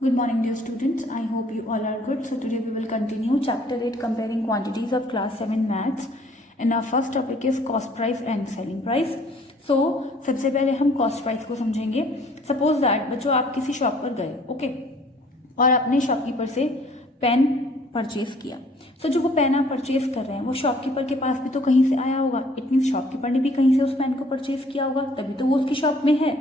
Good morning, dear students. I hope you all are good. So today we will continue chapter 8, comparing quantities of class 7 maths. And our first topic is cost price and selling price. So सबसे पहले हम cost price को समझेंगे. Suppose that बच्चों आप किसी shop पर गए, ओके, और अपने शॉपकीपर से पेन परचेज किया. सो जो वो पेन आप परचेज कर रहे हैं वो शॉपकीपर के पास भी तो कहीं से आया होगा. इट मीन्स शॉपकीपर ने भी कहीं से उस पेन को परचेज किया होगा, तभी तो वो उसकी शॉप में है.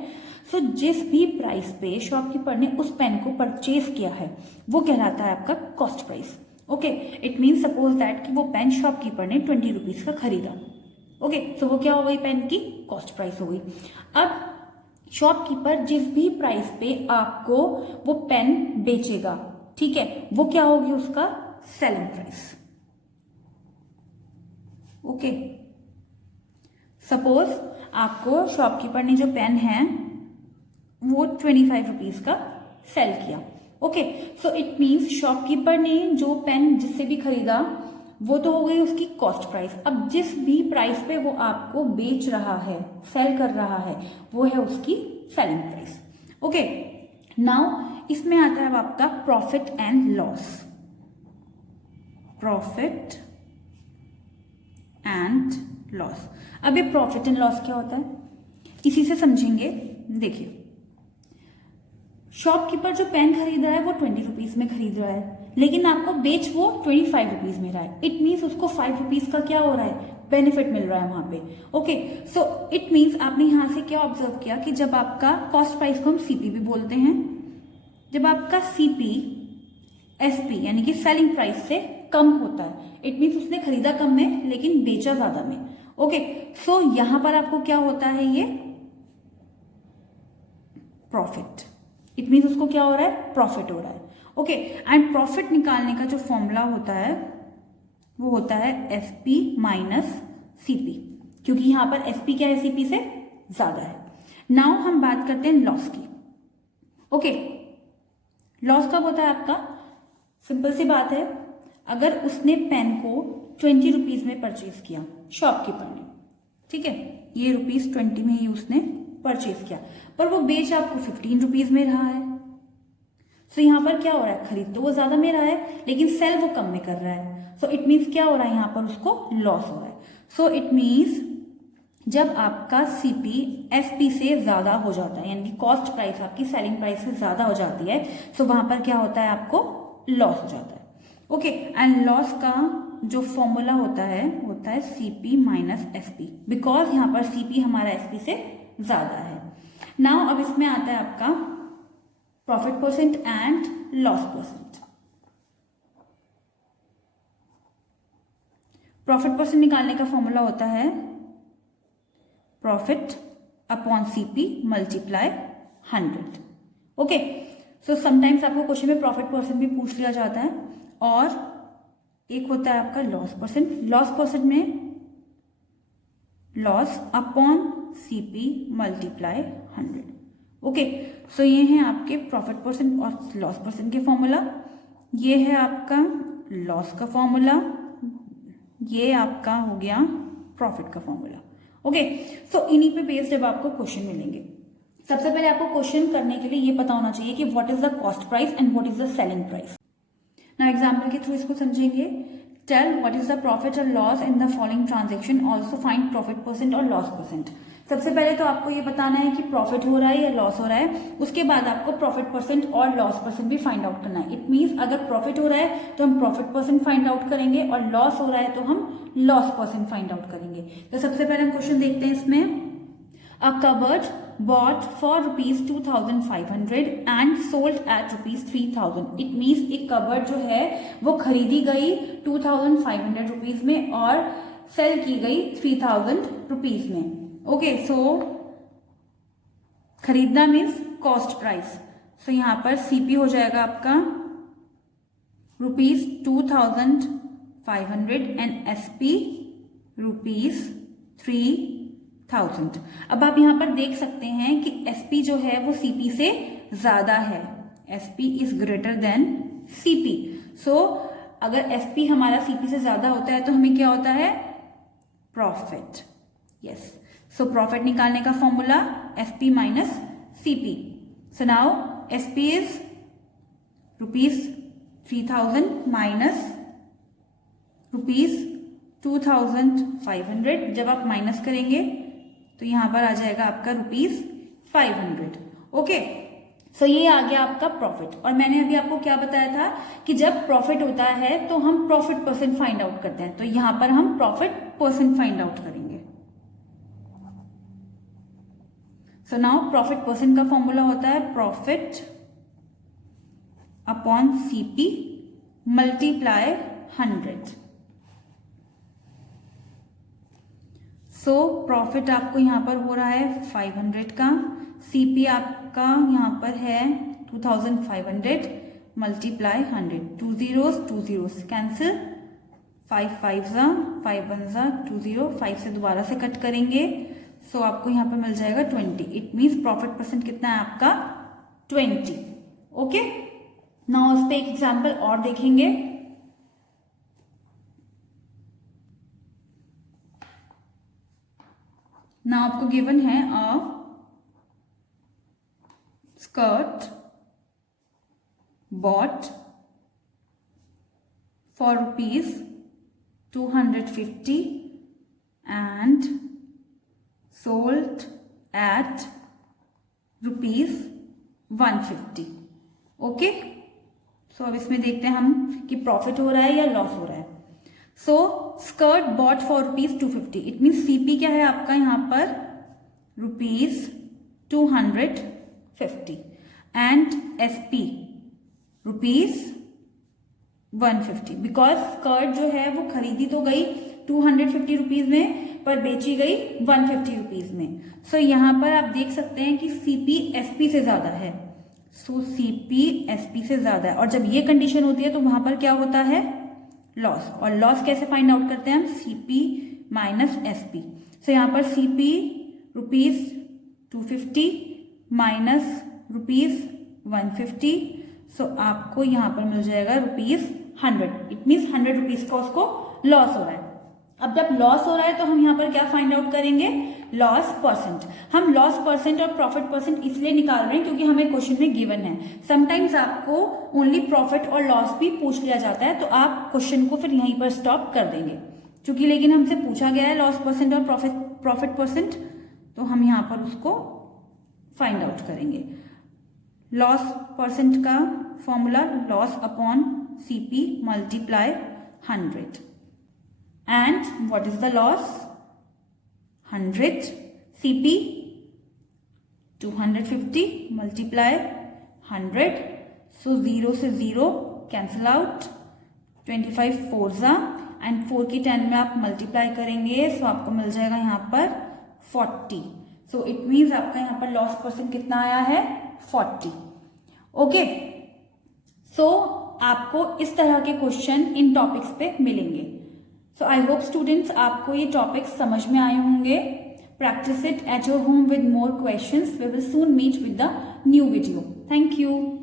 सो जिस भी प्राइस पे शॉपकीपर ने उस पेन को परचेज किया है वो कहलाता है आपका cost price. Okay, it means suppose that कि वो पेन शॉपकीपर ने 20 रुपीज का खरीदा. ओके, सो वो क्या हो गई, पेन की कॉस्ट प्राइस हो गई. अब शॉपकीपर जिस भी प्राइस पे आपको वो पेन बेचेगा, ठीक है, वो क्या होगी, उसका सेलिंग प्राइस. ओके, सपोज आपको शॉपकीपर ने जो पेन है वो 25 रुपीज का सेल किया. Okay, so it means shopkeeper ने जो पेन जिससे भी खरीदा वो तो हो गई उसकी कॉस्ट प्राइस. अब जिस भी प्राइस पे वो आपको बेच रहा है, सेल कर रहा है, वो है उसकी सेलिंग प्राइस. ओके, नाउ इसमें आता है अब आपका profit and loss. Profit and loss. अब ये प्रॉफिट एंड लॉस क्या होता है इसी से समझेंगे. देखिए, शॉपकीपर जो पेन खरीद रहा है वो 20 रुपीज में खरीद रहा है, लेकिन आपको बेच वो 25 रुपीज में रहा है. इट मीन्स उसको 5 रुपीज का क्या हो रहा है, बेनिफिट मिल रहा है वहां पे. ओके, सो इट मीन्स आपने यहां से क्या ऑब्जर्व किया कि जब आपका कॉस्ट प्राइस को हम सीपी भी बोलते हैं, जब आपका सीपी एसपी यानी कि सेलिंग प्राइस से कम होता है, इट मीन्स उसने खरीदा कम में लेकिन बेचा ज्यादा में. ओके, सो यहां पर आपको क्या होता है, ये प्रॉफिट. इट मीन्स उसको क्या हो रहा है, प्रॉफिट हो रहा है. ओके, एंड प्रॉफिट निकालने का जो फॉर्मूला होता है वो होता है एसपी माइनस सीपी, क्योंकि यहां पर एसपी क्या है, सीपी से ज्यादा है. नाउ हम बात करते हैं लॉस की. ओके, लॉस कब होता है आपका, सिंपल सी बात है, अगर उसने पेन को 20 रुपीज में परचेज किया शॉपकीपर ने, ठीक है, ये रुपीज 20 में ही उसने परचेज किया, पर वो बेच आपको 15 रुपीज में रहा है. सो यहां पर क्या हो रहा है, खरीद तो वो ज्यादा में रहा है लेकिन सेल वो कम में कर रहा है. सो इट मीन्स क्या हो रहा है, यहां पर उसको लॉस हो रहा है. सो इट मीन्स जब आपका सीपी एसपी से ज्यादा हो जाता है, यानी कि कॉस्ट प्राइस आपकी सेलिंग प्राइस से ज्यादा हो जाती है, सो वहां पर क्या होता है, आपको लॉस हो जाता है. ओके, एंड लॉस का जो फॉर्मूला होता है सीपी माइनस एसपी, बिकॉज यहां पर सीपी हमारा एसपी से ज्यादा है. नाउ अब इसमें आता है आपका profit percent and loss percent. Profit percent निकालने का फॉर्मूला होता है profit upon CP multiply 100. Okay, so sometimes आपको क्वेश्चन में प्रॉफिट परसेंट भी पूछ लिया जाता है, और एक होता है आपका लॉस परसेंट. लॉस परसेंट में loss upon CP multiply 100. Okay, so ये हैं आपके प्रॉफिट परसेंट और लॉस परसेंट के फॉर्मूला. ये है आपका लॉस का फॉर्मूला, ये आपका हो गया प्रॉफिट का फॉर्मूला. ओके, सो इन्हीं पे बेस्ड जब आपको क्वेश्चन मिलेंगे, सबसे पहले आपको क्वेश्चन करने के लिए ये पता होना चाहिए कि what is the cost price and what is the selling price. ना एग्जाम्पल के थ्रू इसको समझेंगे. Tell what is the profit और loss in the following transaction, also find profit percent और लॉस परसेंट. सबसे पहले तो आपको ये बताना है कि प्रॉफिट हो रहा है या लॉस हो रहा है, उसके बाद आपको प्रॉफिट परसेंट और लॉस परसेंट भी फाइंड आउट करना है. इट मीन्स अगर प्रॉफिट हो रहा है तो हम प्रॉफिट परसेंट फाइंड आउट करेंगे, और लॉस हो रहा है तो हम लॉस परसेंट फाइंड आउट करेंगे. तो सबसे पहले हम क्वेश्चन देखते हैं. इसमें a cupboard bought for rupees 2500 and sold at rupees 3000. It means एक कबर्ड जो है वो खरीदी गई 2500 रुपीज में और सेल की गई 3000 रुपीज में. ओके, सो खरीदना मीन्स कॉस्ट प्राइस. सो यहां पर सीपी हो जाएगा आपका रुपीज 2500 एंड एसपी रुपीज 3000. अब आप यहां पर देख सकते हैं कि एसपी जो है वो सीपी से ज्यादा है. SP is greater than CP. So अगर एसपी हमारा सीपी से ज्यादा होता है तो हमें क्या होता है, प्रॉफिट. यस, सो प्रॉफिट निकालने का formula SP minus CP. So now SP is ₹3000 minus ₹2500। जब आप माइनस करेंगे तो यहां पर आ जाएगा आपका ₹500। ओके, सो ये आ गया आपका प्रॉफिट। और मैंने अभी आपको क्या बताया था कि जब प्रॉफिट होता है तो हम प्रॉफिट परसेंट फाइंड आउट करते हैं, तो यहां पर हम प्रॉफिट परसेंट फाइंड आउट करेंगे। सो नाउ प्रॉफिट परसेंट का फॉर्मूला होता है profit upon CP multiply 100। So profit आपको यहां पर हो रहा है 500 का, सीपी आपका यहां पर है 2500 मल्टीप्लाई 100। 2 zeros कैंसिल, 5 5 5 1 20, 5 से दोबारा से कट करेंगे। सो आपको यहां पर मिल जाएगा 20। इट मीन्स प्रॉफिट परसेंट कितना है आपका 20। ओके, नाउ इस पे एक एग्जाम्पल और देखेंगे। ना आपको गिवन है a skirt bought for ₹250 and sold at ₹150। Okay, so अब इसमें देखते हैं हम कि प्रॉफिट हो रहा है या लॉस हो रहा है। So skirt bought for ₹250, it mean CP क्या है आपका यहां पर ₹250 एंड एसपी ₹150। बिकॉज स्कर्ट जो है वो खरीदी तो गई ₹250 में पर बेची गई ₹150 में। सो यहां पर आप देख सकते हैं कि सीपी एसपी से ज्यादा है। सो सीपी एसपी से ज्यादा है, और जब ये कंडीशन होती है तो वहां पर क्या होता है लॉस। और लॉस कैसे फाइंड आउट करते हैं हम, सीपी माइनस एसपी। सो यहां पर सीपी ₹250 माइनस ₹150। सो आपको यहां पर मिल जाएगा ₹100। इट मीन्स ₹100 का उसको लॉस हो रहा है। अब जब लॉस हो रहा है तो हम यहां पर क्या फाइंड आउट करेंगे, लॉस परसेंट। हम लॉस परसेंट और प्रॉफिट परसेंट इसलिए निकाल रहे हैं क्योंकि हमें क्वेश्चन में गिवन है। समटाइम्स आपको ओनली प्रॉफिट और लॉस भी पूछ लिया जाता है, तो आप क्वेश्चन को फिर यहीं पर स्टॉप कर देंगे। क्योंकि लेकिन हमसे पूछा गया है लॉस परसेंट और प्रॉफिट परसेंट, तो हम यहां पर उसको फाइंड आउट करेंगे। लॉस परसेंट का formula loss upon CP multiply 100। And what is the loss? 100 CP 250 multiply 100. So 0 से 0 cancel out, 25 4s and 4 की 10 में आप मल्टीप्लाई करेंगे, सो आपको मिल जाएगा यहाँ पर 40। सो इट मीन्स आपका यहाँ पर लॉस परसेंट कितना आया है 40। ओके, सो आपको इस तरह के क्वेश्चन इन टॉपिक्स पे मिलेंगे। सो आई होप स्टूडेंट्स आपको ये टॉपिक्स समझ में आए होंगे। Practice it at your home with more questions. We will soon meet with the new video. Thank you.